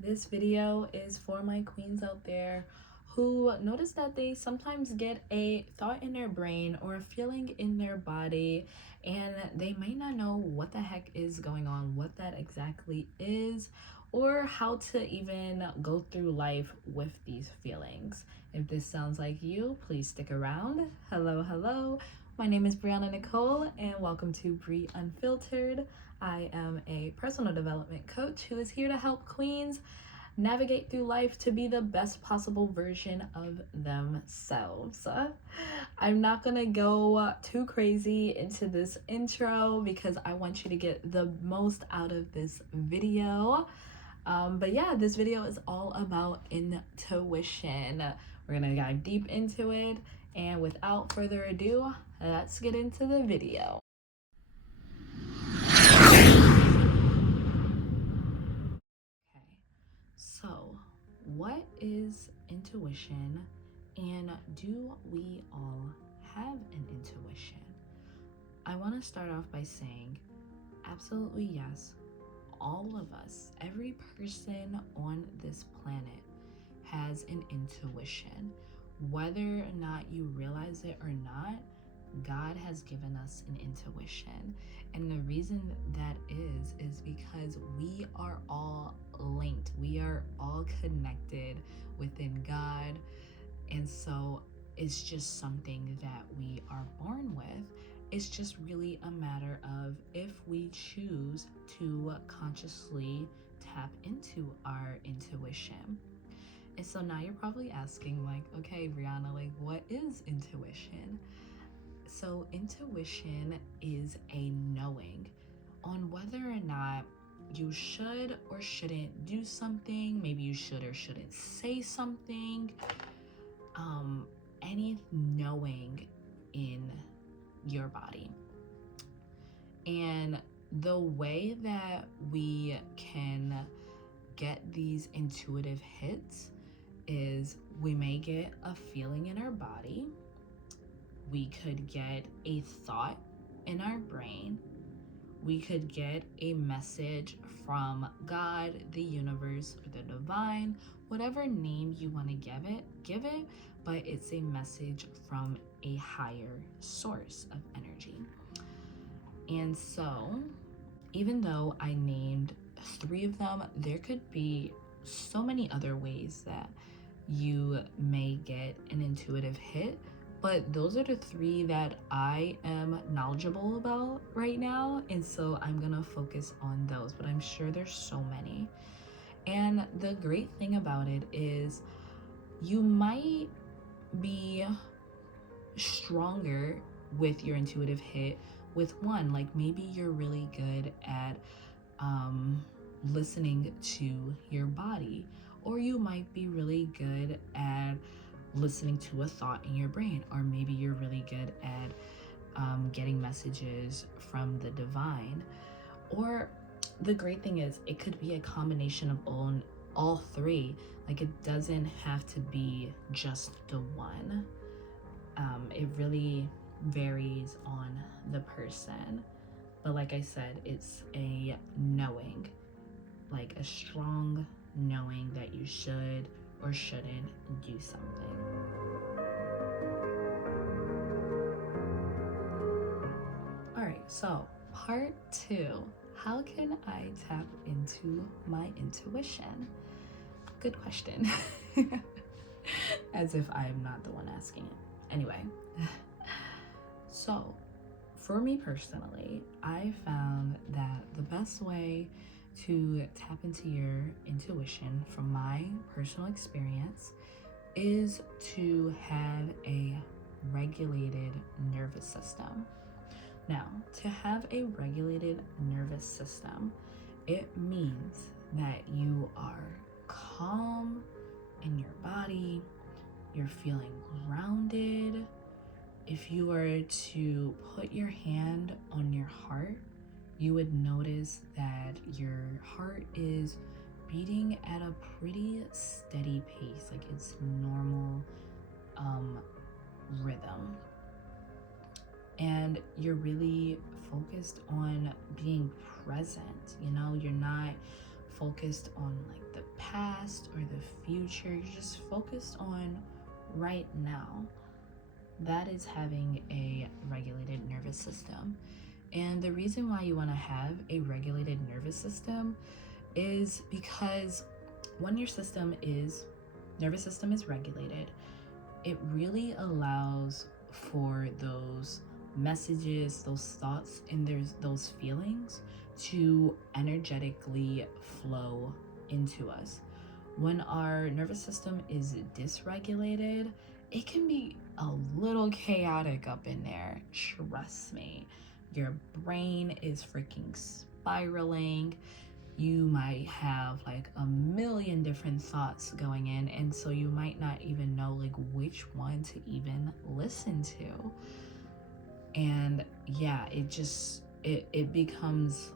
This video is for my queens out there who notice that they sometimes get a thought in their brain or a feeling in their body and they may not know what the heck is going on, what that exactly is, or how to even go through life with these feelings. If this sounds like you, please stick around. Hello, hello. My name is Briana Nicole and welcome to Bri Unfiltered. I am a personal development coach who is here to help queens navigate through life to be the best possible version of themselves. I'm not gonna go too crazy into this intro because I want you to get the most out of this video. But yeah, this video is all about intuition. We're gonna dive deep into it, and without further ado, let's get into the video. Okay, so what is intuition, and do we all have an intuition? I want to start off by saying absolutely yes. All of us, every person on this planet has an intuition. Whether or not you realize it or not, God has given us an intuition. And the reason that is because we are all linked. We are all connected within God. And so it's just something that we are born with. It's just really a matter of if we choose to consciously tap into our intuition. And so now you're probably asking, like, okay, Briana, like, what is intuition? So, intuition is a knowing on whether or not you should or shouldn't do something. Maybe you should or shouldn't say something. Any knowing in your body. And the way that we can get these intuitive hits is we may get a feeling in our body, we could get a thought in our brain, we could get a message from God, the universe, or the divine, whatever name you want to give it, but it's a message from a higher source of energy. And so, even though I named 3 of them, there could be so many other ways that you may get an intuitive hit, but those are the 3 that I am knowledgeable about right now, and so I'm gonna focus on those, but I'm sure there's so many. And the great thing about it is you might be stronger with your intuitive hit with one, like maybe you're really good at listening to your body, or you might be really good at listening to a thought in your brain, or maybe you're really good at getting messages from the divine. Or the great thing is it could be a combination of all 3. Like it doesn't have to be just the one. It really varies on the person, but like I said, it's a knowing, like a strong knowing that you should or shouldn't do something. All right, so part 2, how can I tap into my intuition? Good question. As if I'm not the one asking it. Anyway, so for me personally, I found that the best way to tap into your intuition from my personal experience is to have a regulated nervous system. Now, to have a regulated nervous system, it means that you are calm in your body, you're feeling grounded. If you were to put your hand on your heart, you would notice that your heart is beating at a pretty steady pace, like it's normal rhythm. And you're really focused on being present, you're not focused on like the past or the future. You're just focused on right now. That is having a regulated nervous system. And the reason why you want to have a regulated nervous system is because when your nervous system is regulated, it really allows for those messages, those thoughts, and those feelings to energetically flow into us. When our nervous system is dysregulated, it can be a little chaotic up in there. Trust me. Your brain is freaking spiraling. You might have like a million different thoughts going in, and so you might not even know like which one to even listen to. And yeah, it becomes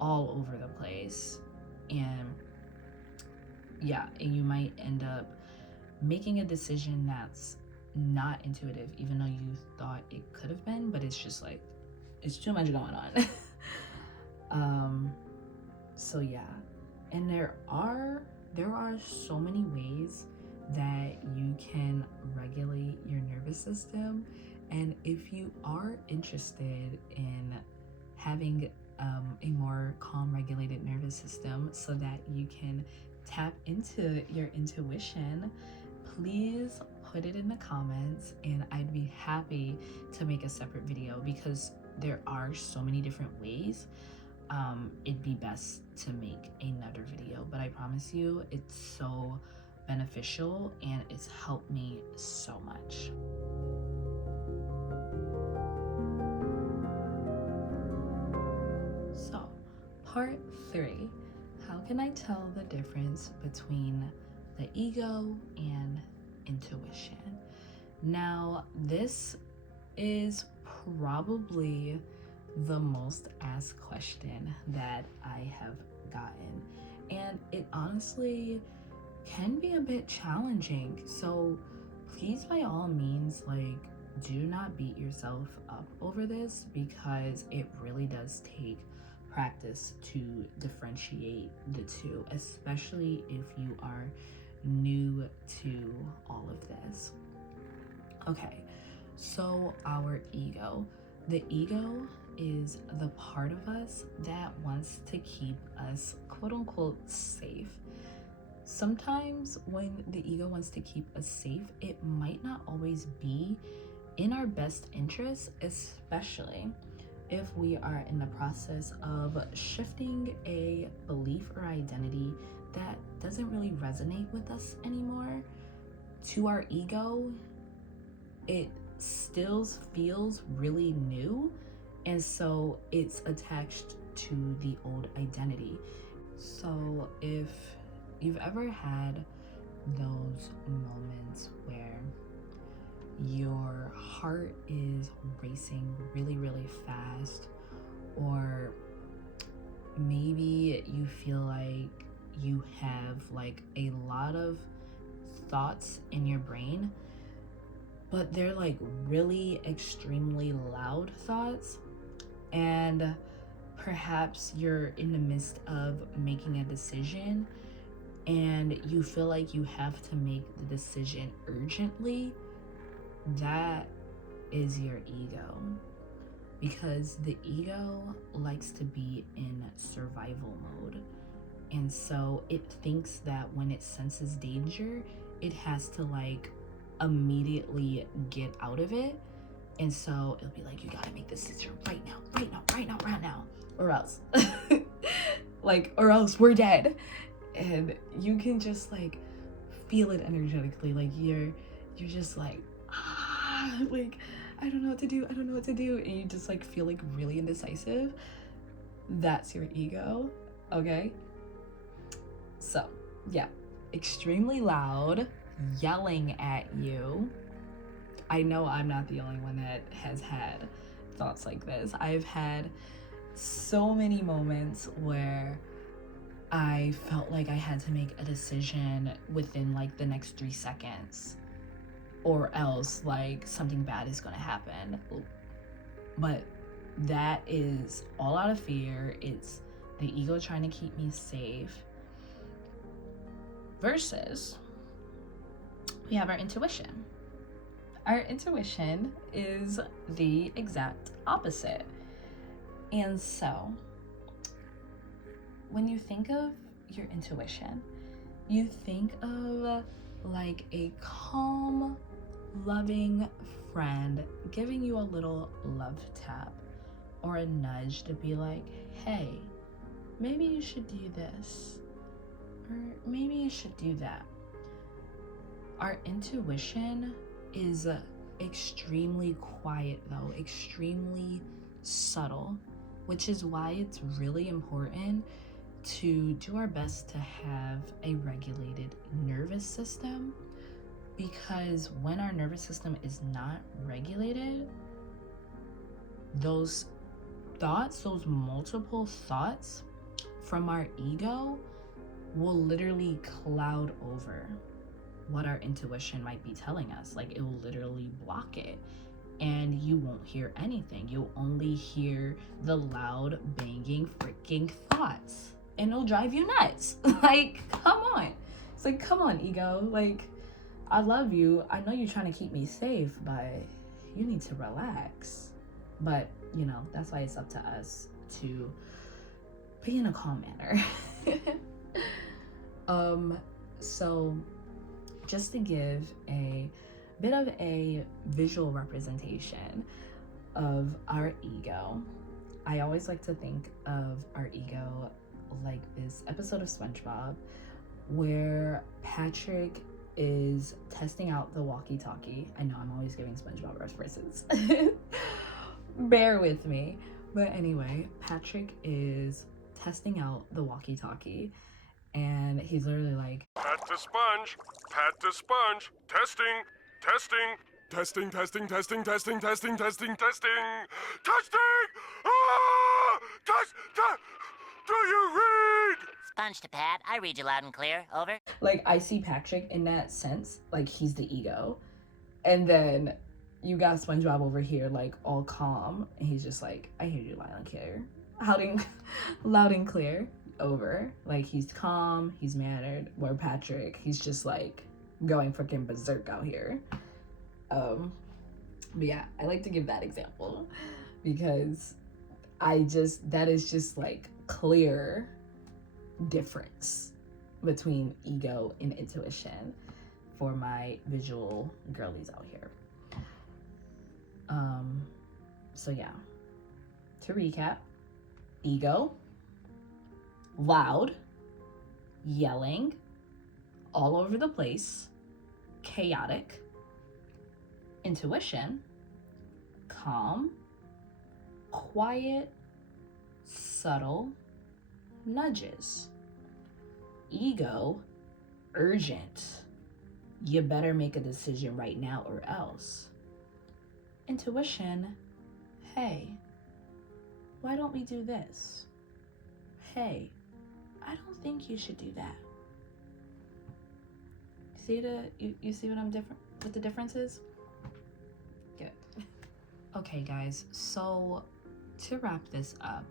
all over the place. And yeah, and you might end up making a decision that's not intuitive, even though you thought it could have been, but it's just like it's too much going on. So yeah, and there are so many ways that you can regulate your nervous system. And if you are interested in having a more calm, regulated nervous system so that you can tap into your intuition, please put it in the comments, and I'd be happy to make a separate video, because there are so many different ways. It'd be best to make another video, but I promise you it's so beneficial and it's helped me so much. So, part 3, how can I tell the difference between the ego and intuition? Now, this is probably the most asked question that I have gotten, and it honestly can be a bit challenging. So please, by all means, like, do not beat yourself up over this, because it really does take practice to differentiate the two, especially if you are new to all of this. Okay, so our ego. The ego is the part of us that wants to keep us quote unquote safe. Sometimes when the ego wants to keep us safe, it might not always be in our best interest, especially if we are in the process of shifting a belief or identity that doesn't really resonate with us anymore. To our ego, it still feels really new, and so it's attached to the old identity. So if you've ever had those moments where your heart is racing really, really fast, or maybe you feel like you have like a lot of thoughts in your brain, but they're like really extremely loud thoughts, and perhaps you're in the midst of making a decision and you feel like you have to make the decision urgently, that is your ego. Because the ego likes to be in survival mode. And so it thinks that when it senses danger, it has to like immediately get out of it. And so it'll be like, you gotta make this decision right now, or else. or else we're dead. And you can just like feel it energetically. Like you're just like, like, I don't know what to do. And you just like feel like really indecisive. That's your ego, okay? So, yeah, extremely loud, yelling at you. I know I'm not the only one that has had thoughts like this. I've had so many moments where I felt like I had to make a decision within like the next 3 seconds, or else like something bad is gonna happen. But that is all out of fear. It's the ego trying to keep me safe, versus we have our intuition. Our intuition is the exact opposite. And so, when you think of your intuition, you think of like a calm, loving friend giving you a little love tap or a nudge to be like, hey, maybe you should do this, or maybe you should do that. Our intuition is extremely quiet though, extremely subtle, which is why it's really important to do our best to have a regulated nervous system, because when our nervous system is not regulated, those thoughts, those multiple thoughts from our ego will literally cloud over what our intuition might be telling us. Like, it will literally block it, and you won't hear anything. You'll only hear the loud banging freaking thoughts, and it'll drive you nuts. Like, come on. It's like, come on, ego. Like, I love you. I know you're trying to keep me safe, but you need to relax. But, you know, that's why it's up to us to be in a calm manner. So just to give a bit of a visual representation of our ego, I always like to think of our ego like this episode of SpongeBob where Patrick is testing out the walkie-talkie. I know I'm always giving SpongeBob references. Bear with me. But anyway, Patrick is testing out the walkie-talkie, and he's literally like, pat the sponge, testing, testing, testing, ah! Do you read? Sponge to Pat, I read you loud and clear, over. Like, I see Patrick in that sense, like he's the ego, and then you got SpongeBob over here, like all calm, and he's just like, I hear you loud and clear, loud and clear, over. Like, he's calm, he's mannered. Where Patrick, he's just like going freaking berserk out here. But yeah, I like to give that example because that is just like clear difference between ego and intuition for my visual girlies out here. So yeah, to recap, ego, loud, yelling, all over the place, chaotic. Intuition, calm, quiet, subtle, nudges. Ego, urgent. You better make a decision right now or else. Intuition, hey, why don't we do this? Hey, I don't think you should do that. You see what the difference is? Good. Okay, guys, so to wrap this up,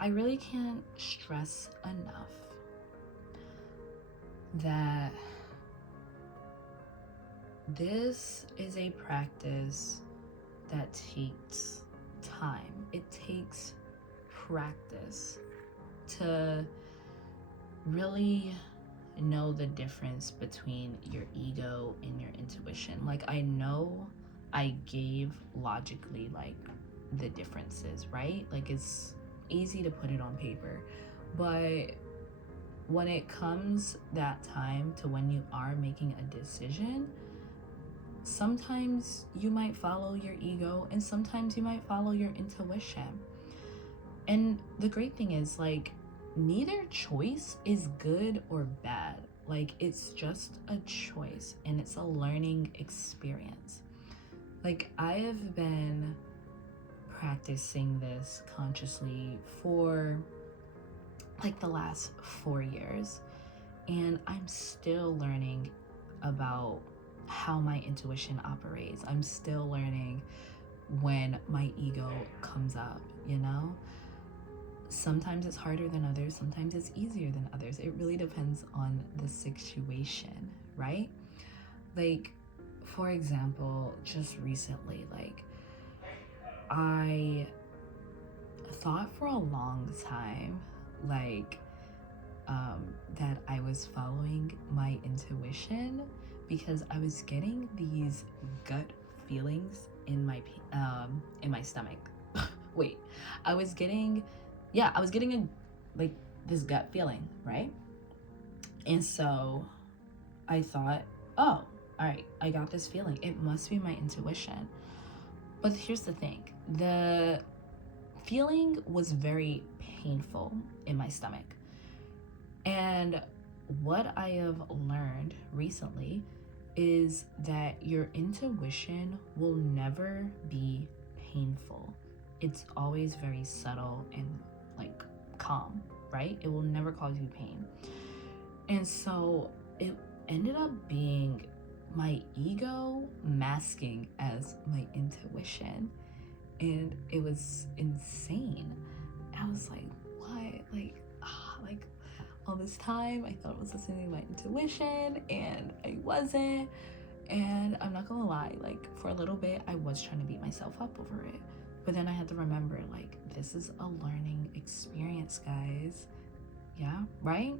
I really can't stress enough that this is a practice that takes time. It takes practice to really know the difference between your ego and your intuition. Like, I know I gave logically like the differences, right? Like, it's easy to put it on paper, but when it comes that time to when you are making a decision, sometimes you might follow your ego and sometimes you might follow your intuition. And the great thing is, like, neither choice is good or bad. Like, it's just a choice and it's a learning experience. Like, I have been practicing this consciously for like the last 4 years, and I'm still learning about how my intuition operates. I'm still learning when my ego comes up, you know? sometimes it's harder than others, sometimes it's easier than others. It really depends on the situation, right? Like, for example, just recently, like, I thought for a long time, like, that I was following my intuition because I was getting these gut feelings in my stomach. Wait, I was getting a like this gut feeling, right? And so I thought, oh, all right, I got this feeling. It must be my intuition. But here's the thing. The feeling was very painful in my stomach. And what I have learned recently is that your intuition will never be painful. It's always very subtle and like calm, right? It will never cause you pain. And so it ended up being my ego masking as my intuition. And it was insane. I was like, what? Like all this time I thought I was listening to my intuition and I wasn't. And I'm not gonna lie, like for a little bit I was trying to beat myself up over it. But then I had to remember, like, this is a learning experience, guys. Yeah, right?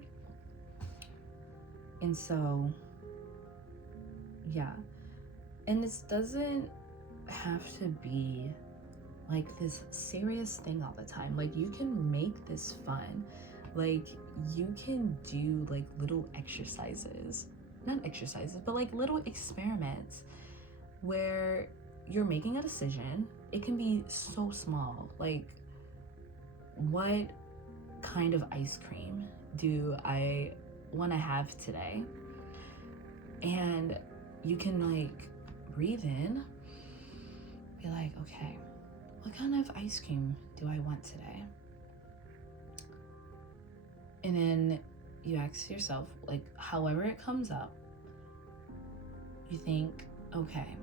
And so, yeah. And this doesn't have to be like this serious thing all the time. Like, you can make this fun. Like, you can do like little exercises, not exercises, but like little experiments where you're making a decision. It can be so small, like, what kind of ice cream do I want to have today? And you can like breathe in, be like, okay, what kind of ice cream do I want today? And then you ask yourself, like, however it comes up, you think, okay,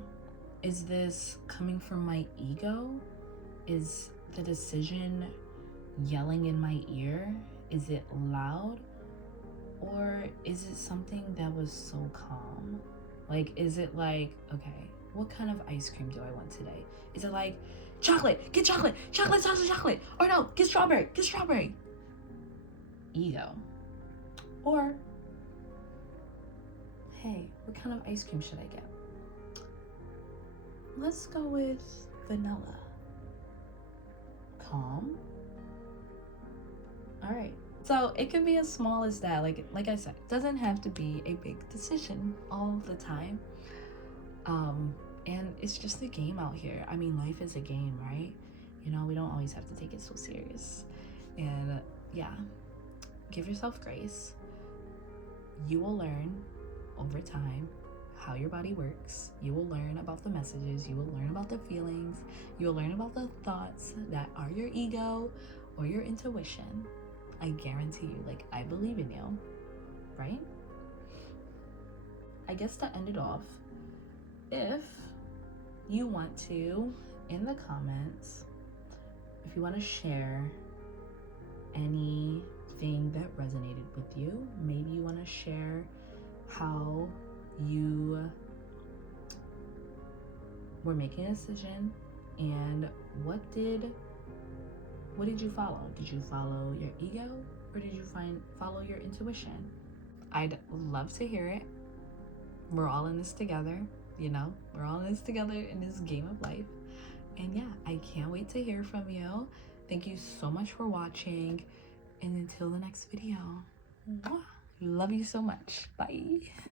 is this coming from my ego? Is the decision yelling in my ear? Is it loud? Or is it something that was so calm? Like, is it like, okay, what kind of ice cream do I want today? Is it like, chocolate, get chocolate, chocolate, chocolate, chocolate, or no, get strawberry. Ego. Or, hey, what kind of ice cream should I get? Let's go with vanilla. Calm. All right. So it can be as small as that. Like I said, it doesn't have to be a big decision all the time. And it's just a game out here. I mean, life is a game, right? You know, we don't always have to take it so serious. And yeah, give yourself grace. You will learn over time how your body works. You will learn about the messages. You will learn about the feelings. You will learn about the thoughts that are your ego or your intuition. I guarantee you, like, I believe in you, right? I guess to end it off, if you want to, in the comments, if you want to share anything that resonated with you, maybe you want to share how you were making a decision and what did you follow? Did you follow your ego or did you follow your intuition? I'd love to hear it. We're all in this together, you know? We're all in this together in this game of life. And yeah, I can't wait to hear from you. Thank you so much for watching. And until the next video, love you so much. Bye.